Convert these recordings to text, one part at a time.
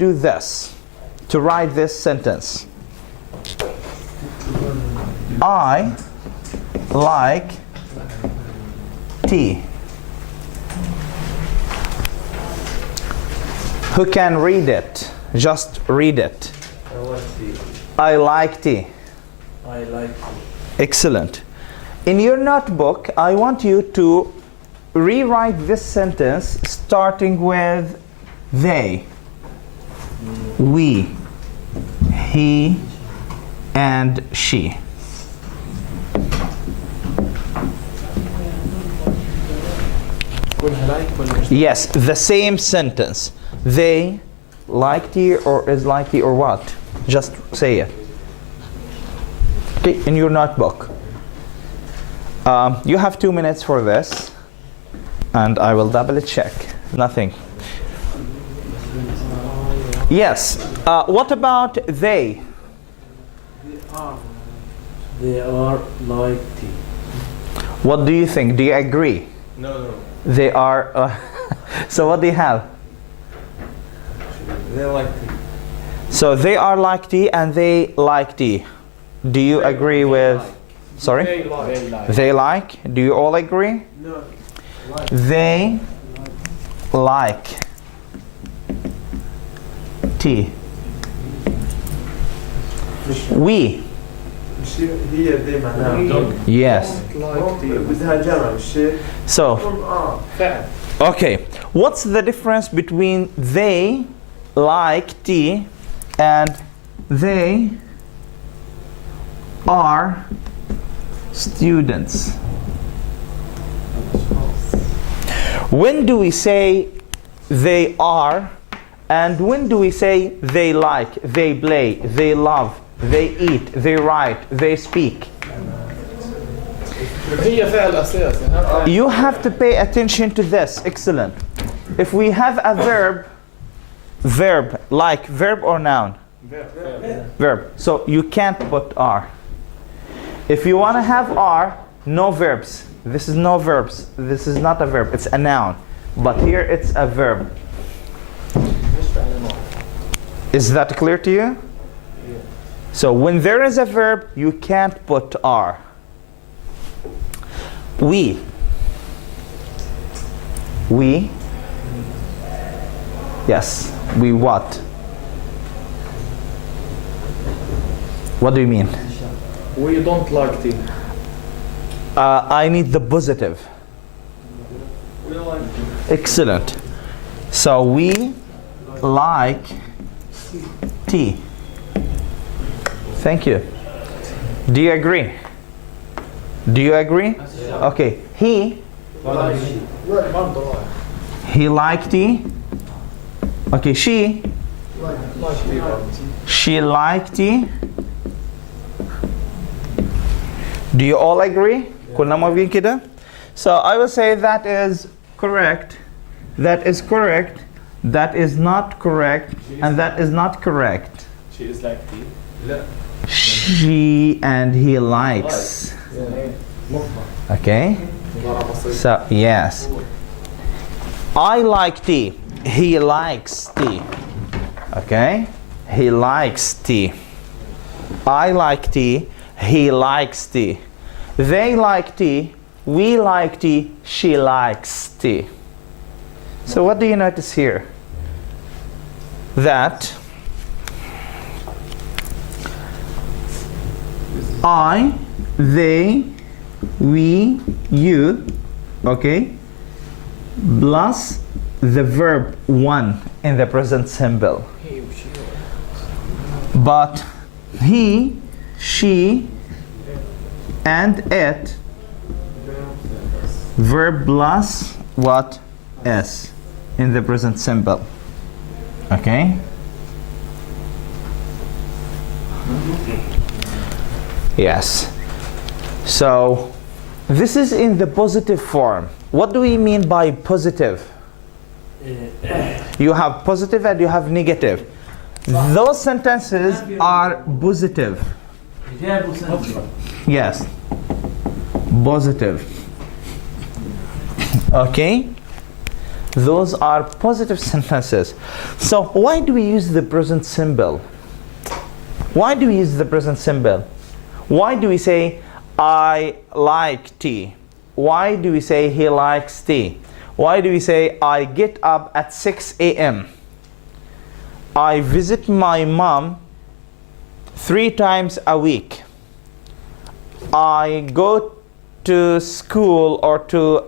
do this to write this sentence. I like tea. Who can read it? Just read it. I like tea. I like tea. Excellent. In your notebook, I want you to rewrite this sentence starting with they, we, he, and she. Yes, the same sentence. They like tea or is like tea or what? Just say it. Okay, in your notebook. You have 2 minutes for this, and I will double check. Nothing. Yes. What about they? They are like tea. What do you think? Do you agree? No. They are. So what do you have? They like tea. So they are like tea and they like tea. Do you agree with? Sorry? They like. Do you all agree? No. They like tea. We. هي دي معناها. Yes. بدها جمع مش هيك؟ So, okay. What's the difference between they like tea and they are students? When do we say they are, and when do we say they like, they play, they love, they eat, they write, they speak? You have to pay attention to this. Excellent. If we have a verb like, verb or noun? Verb. So you can't put are. If you want to have are, no verbs. This is no verbs. This is not a verb. It's a noun. But here it's a verb. Is that clear to you? So when there is a verb, you can't put are. We. Yes. We what? What do you mean? We don't like tea. I need the positive. We like tea. Excellent. So we like tea. Thank you. Do you agree? Do you agree? Okay. He liked tea. Okay. She liked tea. Do you all agree? كلنا موافقين كده? So I will say that is correct. That is correct. That is not correct. And that is not correct. She is like tea. She and he likes. Okay? So, yes. I like tea. He likes tea. Okay? He likes tea. I like tea. He likes tea. They like tea. We like tea. She likes tea. So what do you notice here? That I, they, we, you, okay, plus the verb one in the present simple. But he, she, and it, verb plus what? S in the present simple. Okay? Yes. So this is in the positive form. What do we mean by positive? You have positive and you have negative. Those sentences are positive. Yes. Positive. Okay? Those are positive sentences. So why do we use the present simple? Why do we use the present simple? Why do we say I like tea? Why do we say he likes tea? Why do we say I get up at 6 a.m.? I visit my mom 3 times a week. I go to school or to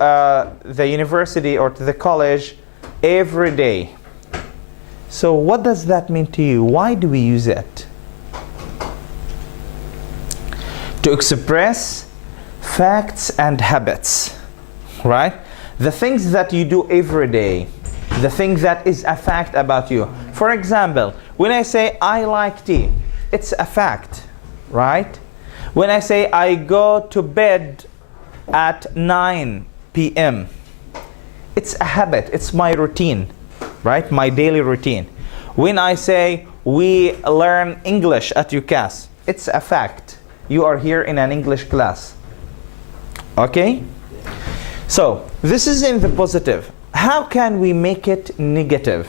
the university or to the college every day. So what does that mean to you? Why do we use it? To express facts and habits, right? The things that you do every day, the thing that is a fact about you. For example, when I say I like tea, it's a fact, right? When I say I go to bed at 9 p.m., it's a habit, it's my routine, right? My daily routine. When I say we learn English at UCAS, it's a fact. You are here in an English class. Okay? So, this is in the positive. How can we make it negative?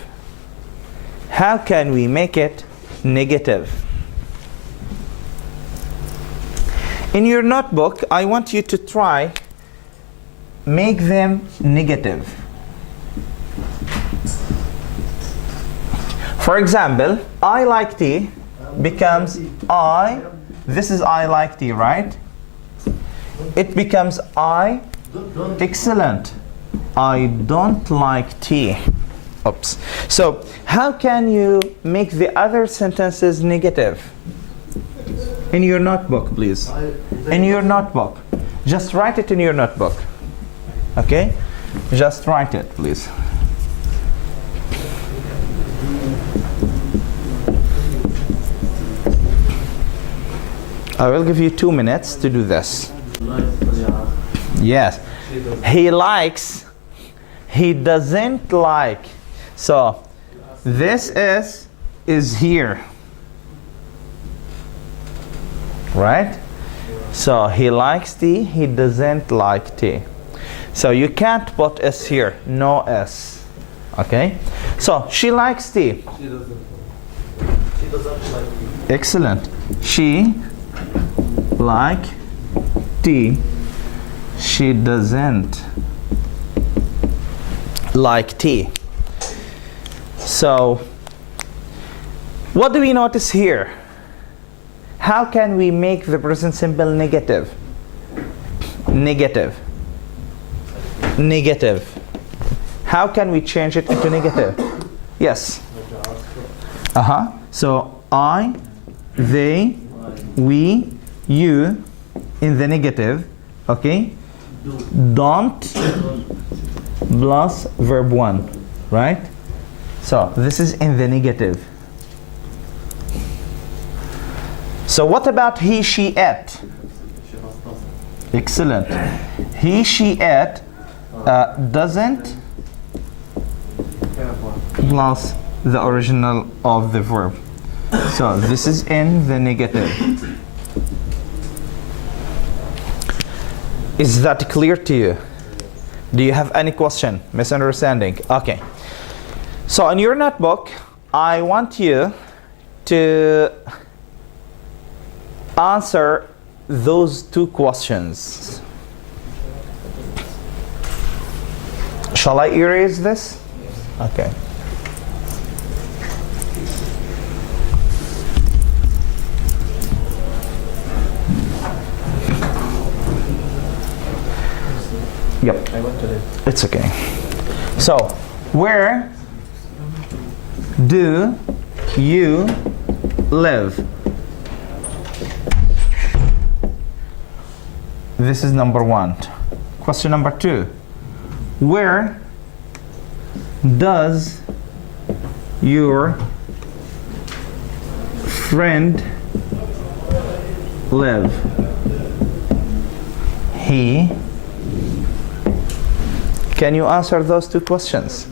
How can we make it negative? In your notebook, I want you to try make them negative. For example, I like tea becomes I. This is I like tea, right? It becomes I. Excellent. I don't like tea. Oops. So, how can you make the other sentences negative? In your notebook, please. In your notebook. Just write it in your notebook. Okay? Just write it, please. I will give you 2 minutes to do this. Yes. He likes. He doesn't like. So, this is here. Right? So, he likes tea. He doesn't like tea. So, you can't put S here. No S. Okay? So, she likes tea. She doesn't like tea. Excellent. She like tea. She doesn't like tea. So, what do we notice here? How can we make the present simple negative? Negative. Negative. How can we change it into negative? Yes. So, I, they, we, you in the negative, okay? Don't plus verb 1, right? So, this is in the negative. So, what about he, she, it? Excellent. He, she, it doesn't plus the original of the verb. So, this is in the negative. Is that clear to you? Do you have any question, misunderstanding? Okay. So, in your notebook, I want you to answer those 2 questions. Shall I erase this? Okay. Yep. It's okay. So, where do you live? This is number 1. Question number 2. Where does your friend live? He. Can you answer those 2 questions?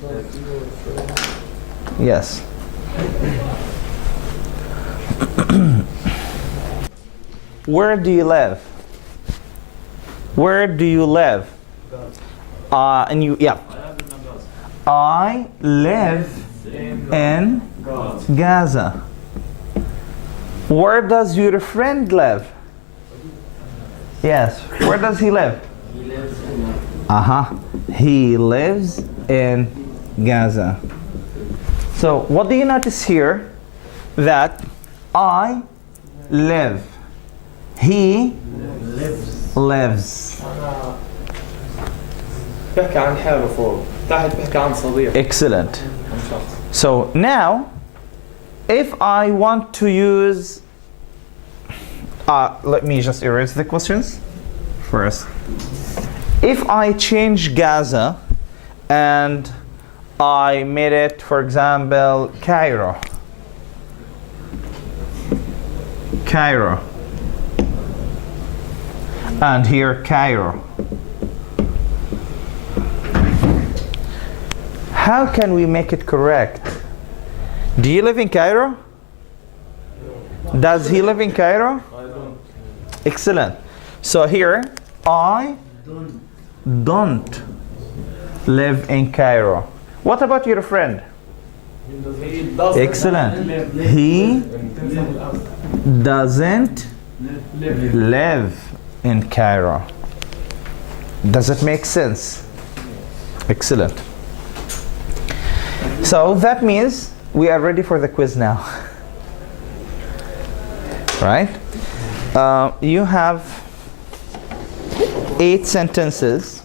Yes. Where do you live? Where do you live? And you, yeah. I live in Gaza. Where does your friend live? Yes, where does he live? He lives in Gaza. So what do you notice here? That I live. He lives. بحكي عن حاله فوق تحت بحكي عن صديق. Excellent. So now if I want to use let me just erase the questions first. If I change Gaza and I made it, for example, Cairo, and here Cairo, how can we make it correct? Do you live in Cairo? Does he live in Cairo? I don't. Excellent. So here, I don't live in Cairo. What about your friend? He doesn't Excellent. He doesn't live in Cairo. Does it make sense? Excellent. So that means we are ready for the quiz now. Right? You have 8 sentences.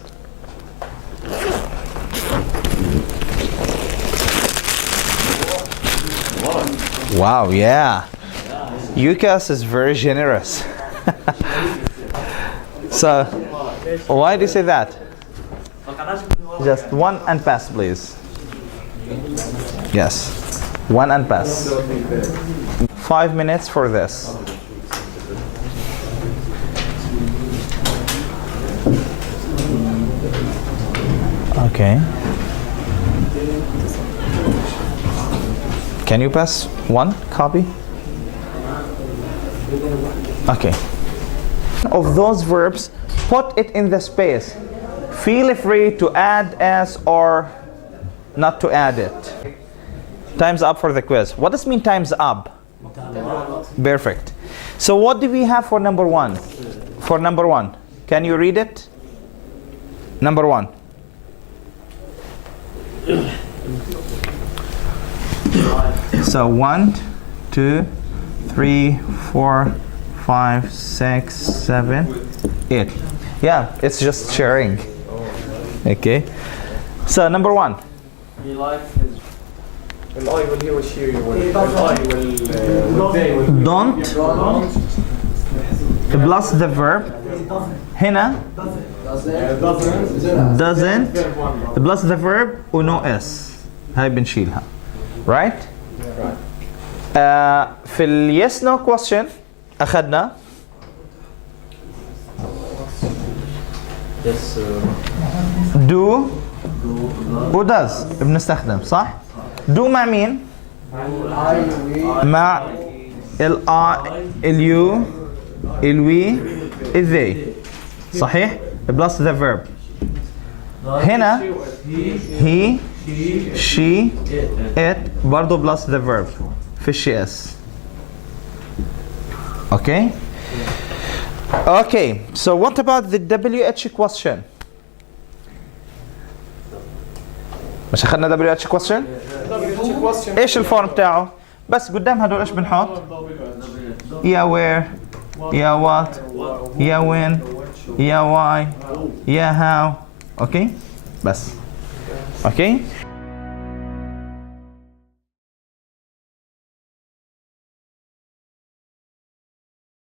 Wow, yeah. UCAS is very generous. So, why do you say that? Just one and pass, please. Yes, one and pass. 5 minutes for this. Okay. Can you pass one copy? Okay. Of those verbs, put it in the space. Feel free to add s or not to add it. Time's up for the quiz. What does mean time's up? Perfect. So what do we have for number 1? For number 1, can you read it? Number 1. So 1, 2, 3, 4, 5, 6, 7, 8. Yeah, it's just sharing. Okay. So number 1. He likes his. And I will he or she will they will. Don't plus the verb. هنا doesn't plus the verb ونو اس. هاي بنشيلها. Right? في ال yes no question أخذنا do و does بنستخدم صح؟ do مع مين؟ مع ال I ال you ال we ال they صحيح؟ plus the verb. هنا he she it برضو plus the verb في الشي اس. Okay? Okay, so what about the WH question? مش أخذنا WH question؟ إيش الفورم بتاعه؟ بس قدام هدول إيش بنحط؟ يا where يا what يا when يا why يا how. Okay؟ بس. Okay?